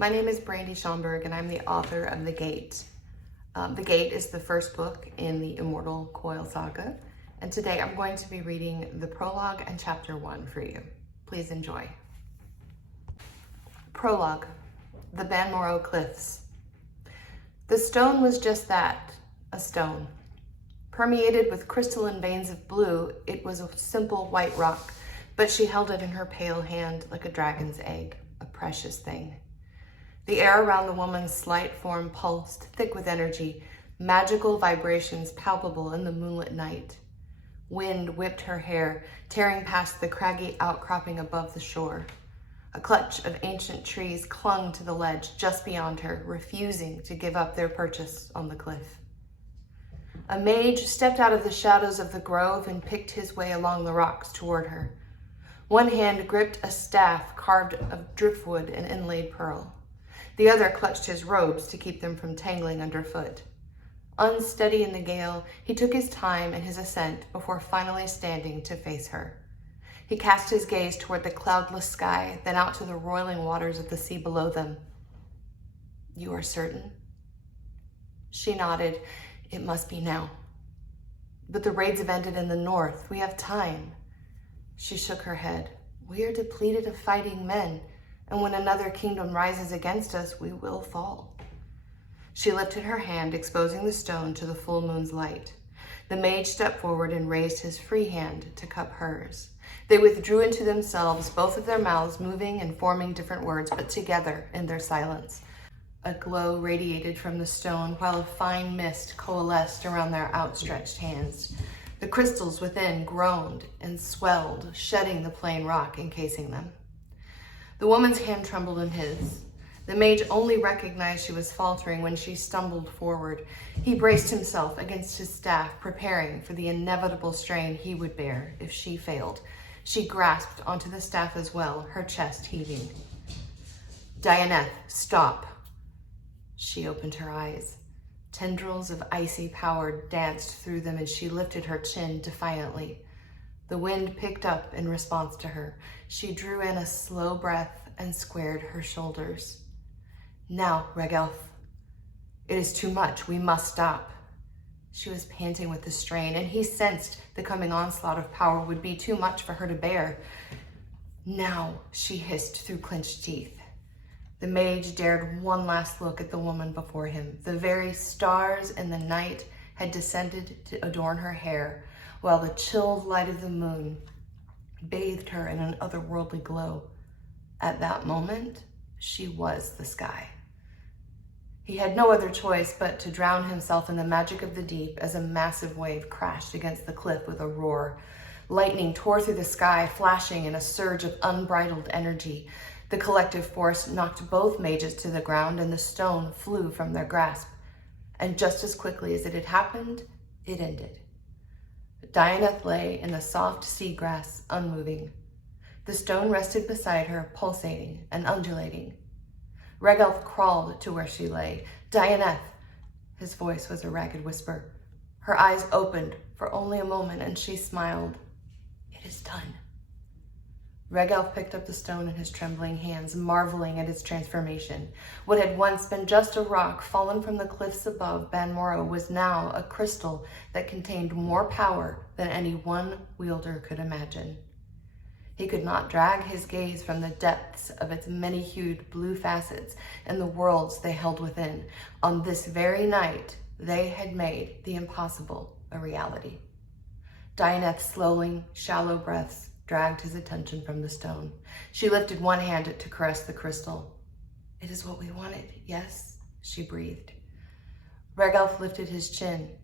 My name is Brandi Schonberg, and I'm the author of The Gate. The Gate is the first book in the Immortal Coil saga, and today I'm going to be reading the prologue and chapter 1 for you. Please enjoy. Prologue, the Banmoro Cliffs. The stone was just that, a stone. Permeated with crystalline veins of blue, it was a simple white rock, but she held it in her pale hand like a dragon's egg, a precious thing. The air around the woman's slight form pulsed, thick with energy, magical vibrations palpable in the moonlit night. Wind whipped her hair, tearing past the craggy outcropping above the shore. A clutch of ancient trees clung to the ledge just beyond her, refusing to give up their purchase on the cliff. A mage stepped out of the shadows of the grove and picked his way along the rocks toward her. One hand gripped a staff carved of driftwood and inlaid pearl. The other clutched his robes to keep them from tangling underfoot. Unsteady in the gale, he took his time in his ascent before finally standing to face her. He cast his gaze toward the cloudless sky, then out to the roiling waters of the sea below them. "You are certain?" She nodded. "It must be now." "But the raids have ended in the north. We have time." She shook her head. "We are depleted of fighting men, and when another kingdom rises against us, we will fall." She lifted her hand, exposing the stone to the full moon's light. The mage stepped forward and raised his free hand to cup hers. They withdrew into themselves, both of their mouths moving and forming different words, but together in their silence. A glow radiated from the stone, while a fine mist coalesced around their outstretched hands. The crystals within groaned and swelled, shedding the plain rock encasing them. The woman's hand trembled in his. The mage only recognized she was faltering when she stumbled forward. He braced himself against his staff, preparing for the inevitable strain he would bear if she failed. She grasped onto the staff as well, her chest heaving. "Dianeth, stop." She opened her eyes. Tendrils of icy power danced through them, and she lifted her chin defiantly. The wind picked up in response to her. She drew in a slow breath and squared her shoulders. "Now, Regelf. It is too much. We must stop." She was panting with the strain, and he sensed the coming onslaught of power would be too much for her to bear. "Now," she hissed through clenched teeth. The mage dared one last look at the woman before him. The very stars in the night had descended to adorn her hair, while the chilled light of the moon bathed her in an otherworldly glow. At that moment, she was the sky. He had no other choice but to drown himself in the magic of the deep as a massive wave crashed against the cliff with a roar. Lightning tore through the sky, flashing in a surge of unbridled energy. The collective force knocked both mages to the ground, and the stone flew from their grasp. And just as quickly as it had happened, it ended. Dianeth lay in the soft seagrass, unmoving. The stone rested beside her, pulsating and undulating. Regelf crawled to where she lay. "Dianeth!" His voice was a ragged whisper. Her eyes opened for only a moment, and she smiled. "It is done." Regelf picked up the stone in his trembling hands, marveling at its transformation. What had once been just a rock fallen from the cliffs above Banmoro was now a crystal that contained more power than any one wielder could imagine. He could not drag his gaze from the depths of its many-hued blue facets and the worlds they held within. On this very night, they had made the impossible a reality. Dianeth's slowly, shallow breaths dragged his attention from the stone. She lifted one hand to caress the crystal. "It is what we wanted, yes?" she breathed. Regelf lifted his chin.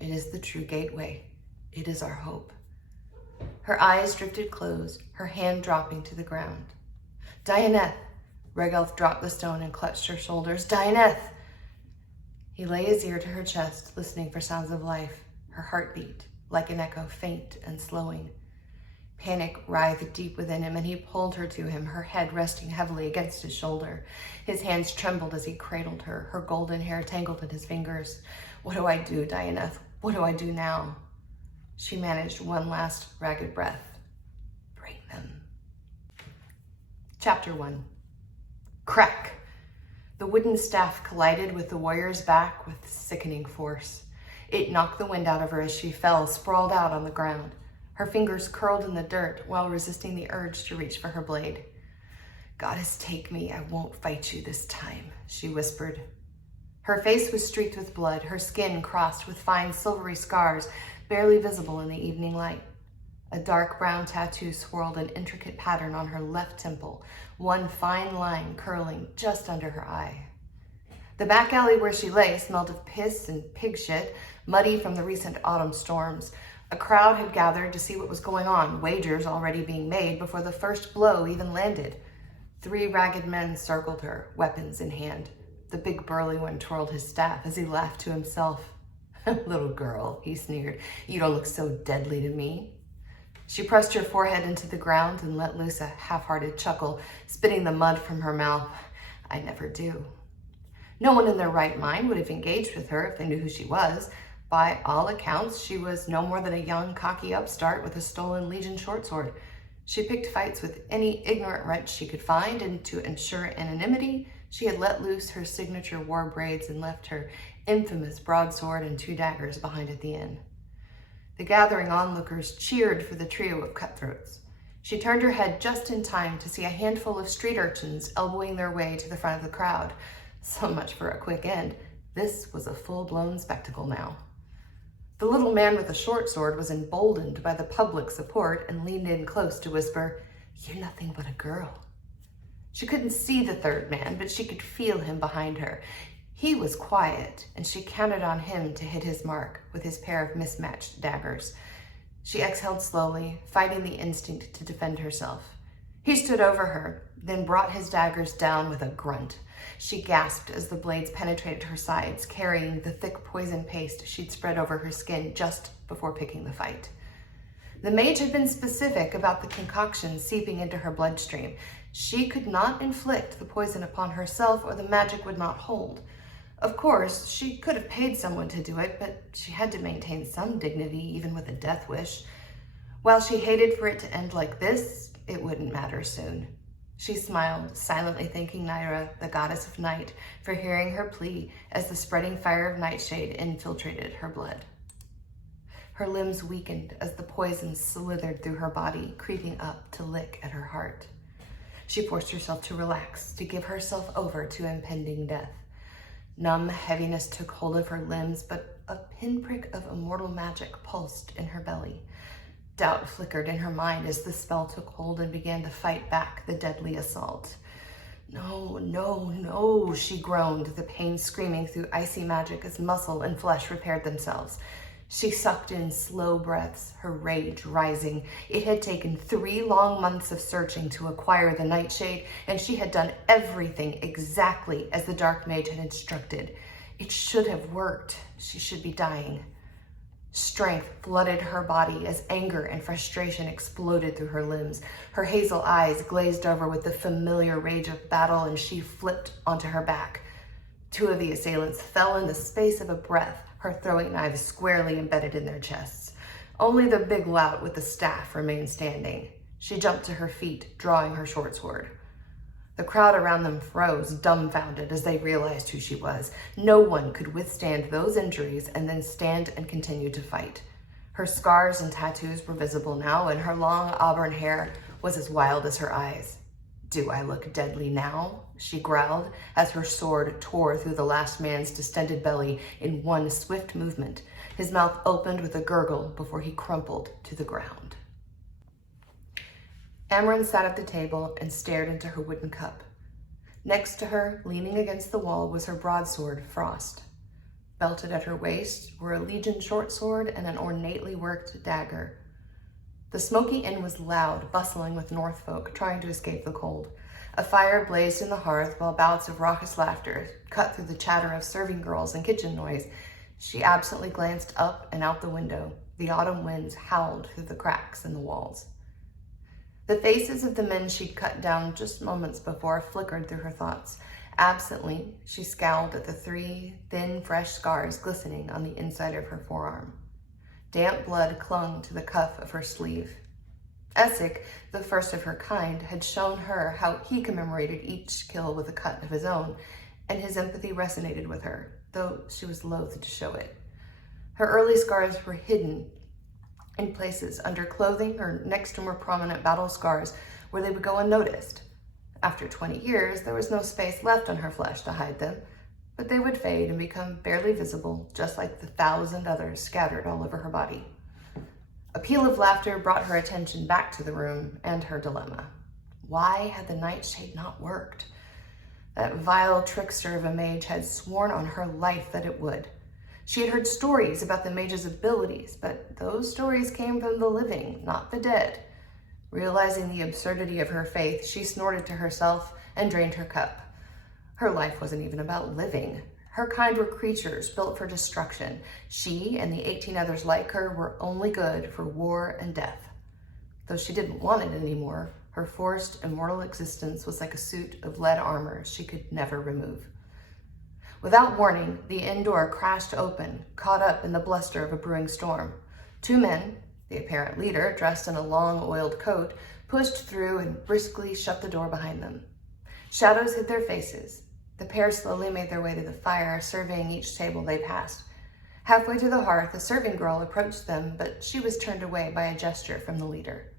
"It is the true gateway. It is our hope." Her eyes drifted closed, her hand dropping to the ground. "Dianeth!" Regelf dropped the stone and clutched her shoulders. "Dianeth!" He lay his ear to her chest, listening for sounds of life. Her heartbeat, like an echo, faint and slowing. Panic writhed deep within him, and he pulled her to him, her head resting heavily against his shoulder. His hands trembled as he cradled her, her golden hair tangled in his fingers. "What do I do, Dianeth? What do I do now?" She managed one last ragged breath. "Bring them." Chapter 1. Crack! The wooden staff collided with the warrior's back with sickening force. It knocked the wind out of her as she fell, sprawled out on the ground. Her fingers curled in the dirt while resisting the urge to reach for her blade. "Goddess, take me. I won't fight you this time," she whispered. Her face was streaked with blood, her skin crossed with fine silvery scars, barely visible in the evening light. A dark brown tattoo swirled an intricate pattern on her left temple, one fine line curling just under her eye. The back alley where she lay smelled of piss and pig shit, muddy from the recent autumn storms. A crowd had gathered to see what was going on, wagers already being made before the first blow even landed. 3 ragged men circled her, weapons in hand. The big burly one twirled his staff as he laughed to himself. "Little girl," he sneered, "you don't look so deadly to me." She pressed her forehead into the ground and let loose a half-hearted chuckle, spitting the mud from her mouth. "I never do." No one in their right mind would have engaged with her if they knew who she was. By all accounts, she was no more than a young, cocky upstart with a stolen Legion shortsword. She picked fights with any ignorant wretch she could find, and to ensure anonymity, she had let loose her signature war braids and left her infamous broadsword and 2 daggers behind at the inn. The gathering onlookers cheered for the trio of cutthroats. She turned her head just in time to see a handful of street urchins elbowing their way to the front of the crowd. So much for a quick end. This was a full-blown spectacle now. The little man with the short sword was emboldened by the public support and leaned in close to whisper, "You're nothing but a girl." She couldn't see the third man, but she could feel him behind her. He was quiet, and she counted on him to hit his mark with his pair of mismatched daggers. She exhaled slowly, fighting the instinct to defend herself. He stood over her, then brought his daggers down with a grunt. She gasped as the blades penetrated her sides, carrying the thick poison paste she'd spread over her skin just before picking the fight. The mage had been specific about the concoction seeping into her bloodstream. She could not inflict the poison upon herself, or the magic would not hold. Of course, she could have paid someone to do it, but she had to maintain some dignity, even with a death wish. While she hated for it to end like this, it wouldn't matter soon. She smiled, silently thanking Naira, the goddess of night, for hearing her plea as the spreading fire of nightshade infiltrated her blood. Her limbs weakened as the poison slithered through her body, creeping up to lick at her heart. She forced herself to relax, to give herself over to impending death. Numb heaviness took hold of her limbs, but a pinprick of immortal magic pulsed in her belly. Doubt flickered in her mind as the spell took hold and began to fight back the deadly assault. "No, no, no," she groaned, the pain screaming through icy magic as muscle and flesh repaired themselves. She sucked in slow breaths, her rage rising. It had taken 3 long months of searching to acquire the nightshade, and she had done everything exactly as the dark mage had instructed. It should have worked. She should be dying. Strength flooded her body as anger and frustration exploded through her limbs. Her hazel eyes glazed over with the familiar rage of battle, and she flipped onto her back. 2 of the assailants fell in the space of a breath, her throwing knives squarely embedded in their chests. Only the big lout with the staff remained standing. She jumped to her feet, drawing her short sword. The crowd around them froze, dumbfounded, as they realized who she was. No one could withstand those injuries and then stand and continue to fight. Her scars and tattoos were visible now, and her long auburn hair was as wild as her eyes. "Do I look deadly now?" she growled as her sword tore through the last man's distended belly in one swift movement. His mouth opened with a gurgle before he crumpled to the ground. Amryn sat at the table and stared into her wooden cup. Next to her, leaning against the wall, was her broadsword, Frost. Belted at her waist were a Legion shortsword and an ornately worked dagger. The smoky inn was loud, bustling with North folk trying to escape the cold. A fire blazed in the hearth while bouts of raucous laughter cut through the chatter of serving girls and kitchen noise. She absently glanced up and out the window. The autumn winds howled through the cracks in the walls. The faces of the men she'd cut down just moments before flickered through her thoughts. Absently, she scowled at the 3 thin, fresh scars glistening on the inside of her forearm. Damp blood clung to the cuff of her sleeve. Essek, the first of her kind, had shown her how he commemorated each kill with a cut of his own, and his empathy resonated with her, though she was loath to show it. Her early scars were hidden in places under clothing or next to more prominent battle scars where they would go unnoticed. After 20 years, there was no space left on her flesh to hide them, but they would fade and become barely visible, just like the 1,000 others scattered all over her body. A peal of laughter brought her attention back to the room and her dilemma. Why had the nightshade not worked? That vile trickster of a mage had sworn on her life that it would. She had heard stories about the mage's abilities, but those stories came from the living, not the dead. Realizing the absurdity of her faith, she snorted to herself and drained her cup. Her life wasn't even about living. Her kind were creatures built for destruction. She and the 18 others like her were only good for war and death. Though she didn't want it anymore, her forced, immortal existence was like a suit of lead armor she could never remove. Without warning, the inn door crashed open, caught up in the bluster of a brewing storm. 2 men, the apparent leader, dressed in a long, oiled coat, pushed through and briskly shut the door behind them. Shadows hid their faces. The pair slowly made their way to the fire, surveying each table they passed. Halfway to the hearth, a serving girl approached them, but she was turned away by a gesture from the leader.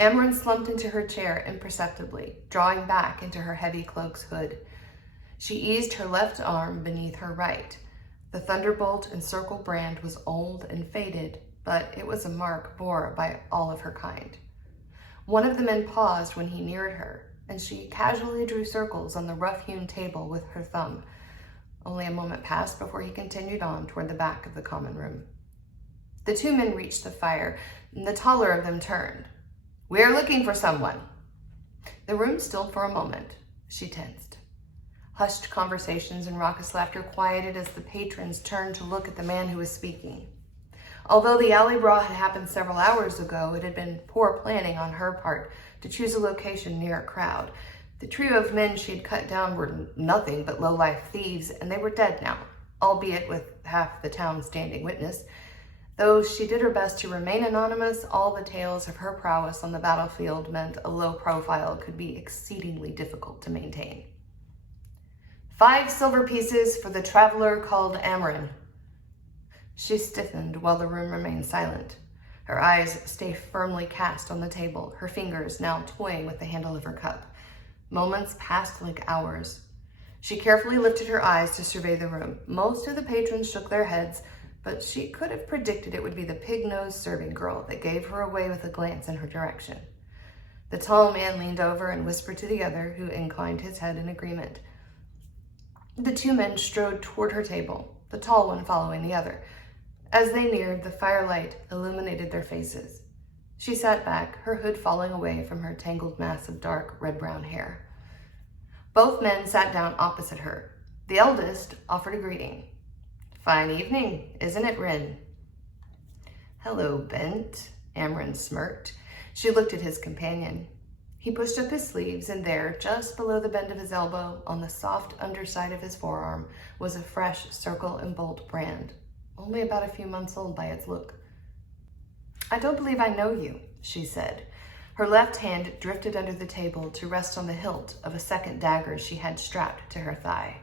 Amren slumped into her chair imperceptibly, drawing back into her heavy cloak's hood. She eased her left arm beneath her right. The thunderbolt and circle brand was old and faded, but it was a mark bore by all of her kind. One of the men paused when he neared her, and she casually drew circles on the rough-hewn table with her thumb. Only a moment passed before he continued on toward the back of the common room. The 2 men reached the fire, and the taller of them turned. "We're looking for someone." The room stilled for a moment. She tensed. Hushed conversations and raucous laughter quieted as the patrons turned to look at the man who was speaking. Although the alley brawl had happened several hours ago, it had been poor planning on her part to choose a location near a crowd. The trio of men she had cut down were nothing but low-life thieves, and they were dead now, albeit with half the town standing witness. Though she did her best to remain anonymous, all the tales of her prowess on the battlefield meant a low profile could be exceedingly difficult to maintain. 5 silver pieces for the traveler called Amren." She stiffened while the room remained silent. Her eyes stayed firmly cast on the table, her fingers now toying with the handle of her cup. Moments passed like hours. She carefully lifted her eyes to survey the room. Most of the patrons shook their heads, but she could have predicted it would be the pig-nosed serving girl that gave her away with a glance in her direction. The tall man leaned over and whispered to the other, who inclined his head in agreement. The 2 men strode toward her table, the tall one following the other. As they neared, the firelight illuminated their faces. She sat back, her hood falling away from her tangled mass of dark red-brown hair. Both men sat down opposite her. The eldest offered a greeting. "Fine evening, isn't it, Rin?" "Hello, Bent," Amren smirked. She looked at his companion. He pushed up his sleeves, and there, just below the bend of his elbow, on the soft underside of his forearm, was a fresh circle and bolt brand, only about a few months old by its look. "I don't believe I know you," she said. Her left hand drifted under the table to rest on the hilt of a second dagger she had strapped to her thigh.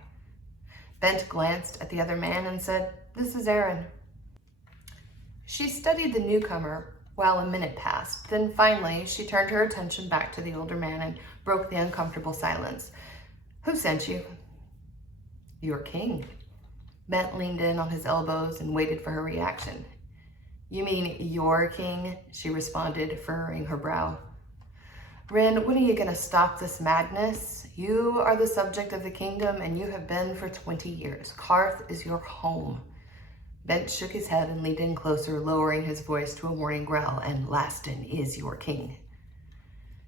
Bent glanced at the other man and said, "This is Aaron." She studied the newcomer while a minute passed. Then finally, she turned her attention back to the older man and broke the uncomfortable silence. "Who sent you?" "Your king." Bent leaned in on his elbows and waited for her reaction. "You mean your king?" she responded, furrowing her brow. "Rin, when are you going to stop this madness? You are the subject of the kingdom, and you have been for 20 years. Karth is your home." Bent shook his head and leaned in closer, lowering his voice to a warning growl, "And Laston is your king."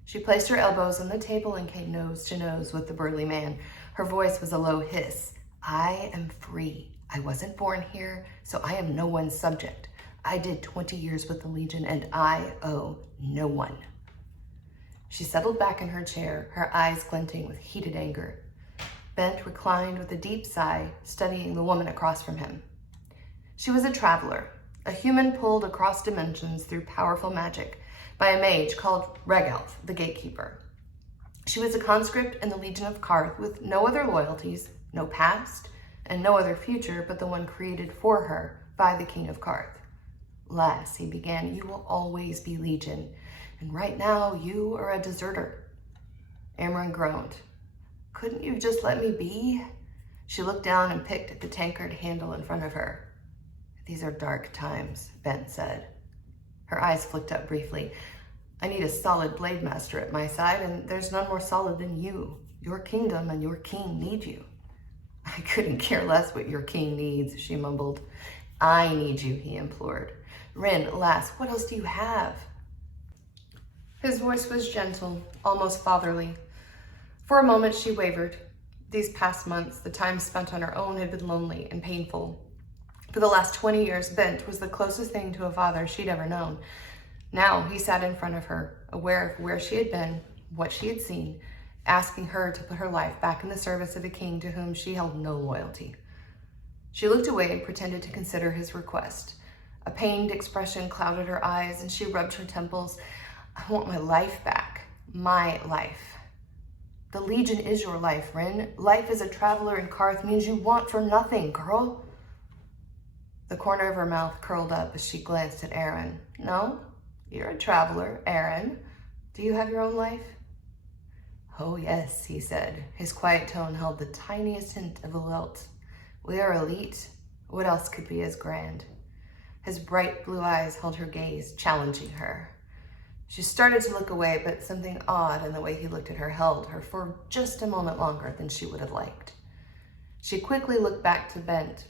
She placed her elbows on the table and came nose to nose with the burly man. Her voice was a low hiss. "I am free. I wasn't born here, so I am no one's subject. I did 20 years with the Legion, and I owe no one." She settled back in her chair, her eyes glinting with heated anger. Bent reclined with a deep sigh, studying the woman across from him. She was a traveler, a human pulled across dimensions through powerful magic by a mage called Regelf, the Gatekeeper. She was a conscript in the Legion of Qarth with no other loyalties, no past, and no other future but the one created for her by the King of Qarth. Lass, he began, you will always be Legion, and right now you are a deserter. Amren groaned. Couldn't you just let me be? She looked down and picked at the tankard handle in front of her. These are dark times, Bent said. Her eyes flicked up briefly. I need a solid blade master at my side, and there's none more solid than you. Your kingdom and your king need you. I couldn't care less what your king needs, she mumbled. I need you, he implored. Rin, lass, what else do you have? His voice was gentle, almost fatherly. For a moment, she wavered. These past months, the time spent on her own had been lonely and painful. For the last 20 years, Bent was the closest thing to a father she'd ever known. Now he sat in front of her, aware of where she had been, what she had seen, asking her to put her life back in the service of a king to whom she held no loyalty. She looked away and pretended to consider his request. A pained expression clouded her eyes and she rubbed her temples. I want my life back. My life. The Legion is your life, Rin. Life as a traveler in Qarth means you want for nothing, girl. The corner of her mouth curled up as she glanced at Aaron. No, you're a traveler, Aaron. Do you have your own life? Oh yes, he said. His quiet tone held the tiniest hint of a lilt. We are elite. What else could be as grand? His bright blue eyes held her gaze, challenging her. She started to look away, but something odd in the way he looked at her held her for just a moment longer than she would have liked. She quickly looked back to Bent.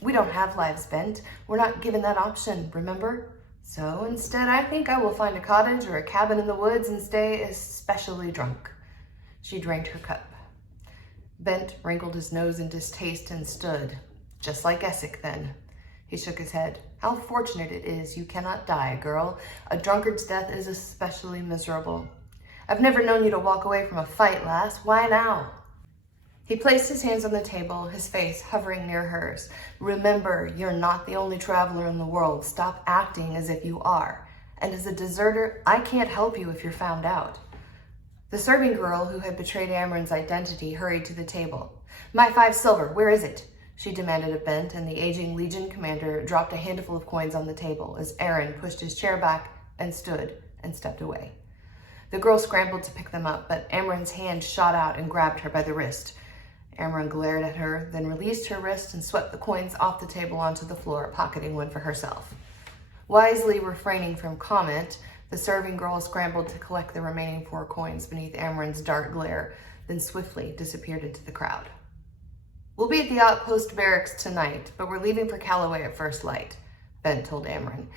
We don't have lives, Bent. We're not given that option, remember? So instead, I think I will find a cottage or a cabin in the woods and stay especially drunk. She drained her cup. Bent wrinkled his nose in distaste and stood, just like Essek then. He shook his head. How fortunate it is you cannot die, girl. A drunkard's death is especially miserable. I've never known you to walk away from a fight, lass. Why now? He placed his hands on the table, his face hovering near hers. Remember, you're not the only traveler in the world. Stop acting as if you are. And as a deserter, I can't help you if you're found out. The serving girl who had betrayed Amren's identity hurried to the table. My 5 silver, where is it? She demanded of Bent, and the aging Legion commander dropped a handful of coins on the table as Aaron pushed his chair back and stood and stepped away. The girl scrambled to pick them up, but Amren's hand shot out and grabbed her by the wrist. Amren glared at her, then released her wrist and swept the coins off the table onto the floor, pocketing one for herself. Wisely refraining from comment, the serving girl scrambled to collect the remaining 4 coins beneath Amren's dark glare, then swiftly disappeared into the crowd. We'll be at the outpost barracks tonight, but we're leaving for Calloway at first light, Bent told Amren.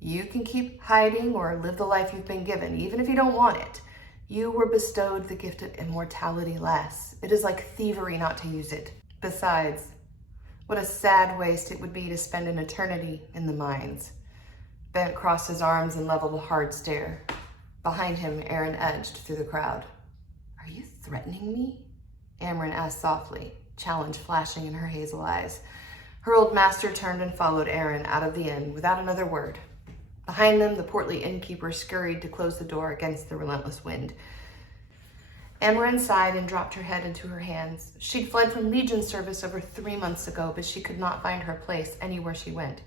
You can keep hiding or live the life you've been given, even if you don't want it. You were bestowed the gift of immortality, lass. It is like thievery not to use it. Besides, what a sad waste it would be to spend an eternity in the mines. Bent crossed his arms and leveled a hard stare. Behind him, Aaron edged through the crowd. Are you threatening me? Amren asked softly, challenge flashing in her hazel eyes. Her old master turned and followed Aaron out of the inn without another word. Behind them, the portly innkeeper scurried to close the door against the relentless wind. Amren sighed and dropped her head into her hands. She'd fled from Legion service over 3 months ago, but she could not find her place anywhere she went.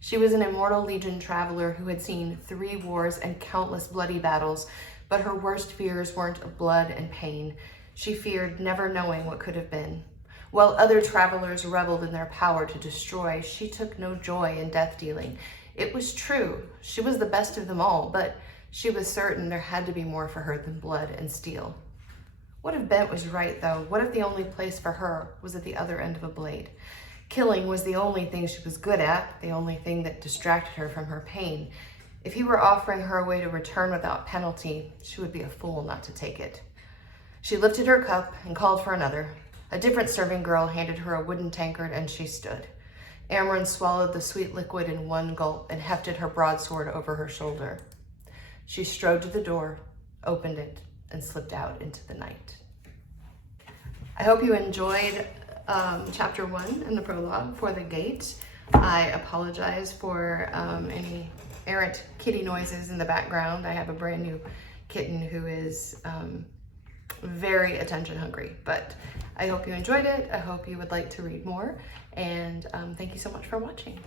She was an immortal Legion traveler who had seen 3 wars and countless bloody battles, but her worst fears weren't of blood and pain. She feared never knowing what could have been. While other travelers reveled in their power to destroy, she took no joy in death-dealing. It was true, she was the best of them all, but she was certain there had to be more for her than blood and steel. What if Bent was right, though? What if the only place for her was at the other end of a blade? Killing was the only thing she was good at, the only thing that distracted her from her pain. If he were offering her a way to return without penalty, she would be a fool not to take it. She lifted her cup and called for another. A different serving girl handed her a wooden tankard and she stood. Amren swallowed the sweet liquid in one gulp and hefted her broadsword over her shoulder. She strode to the door, opened it, and slipped out into the night. I hope you enjoyed chapter 1 in the prologue for The Gate. I apologize for any errant kitty noises in the background. I have a brand new kitten who is very attention hungry. But I hope you enjoyed it. I hope you would like to read more, and thank you so much for watching.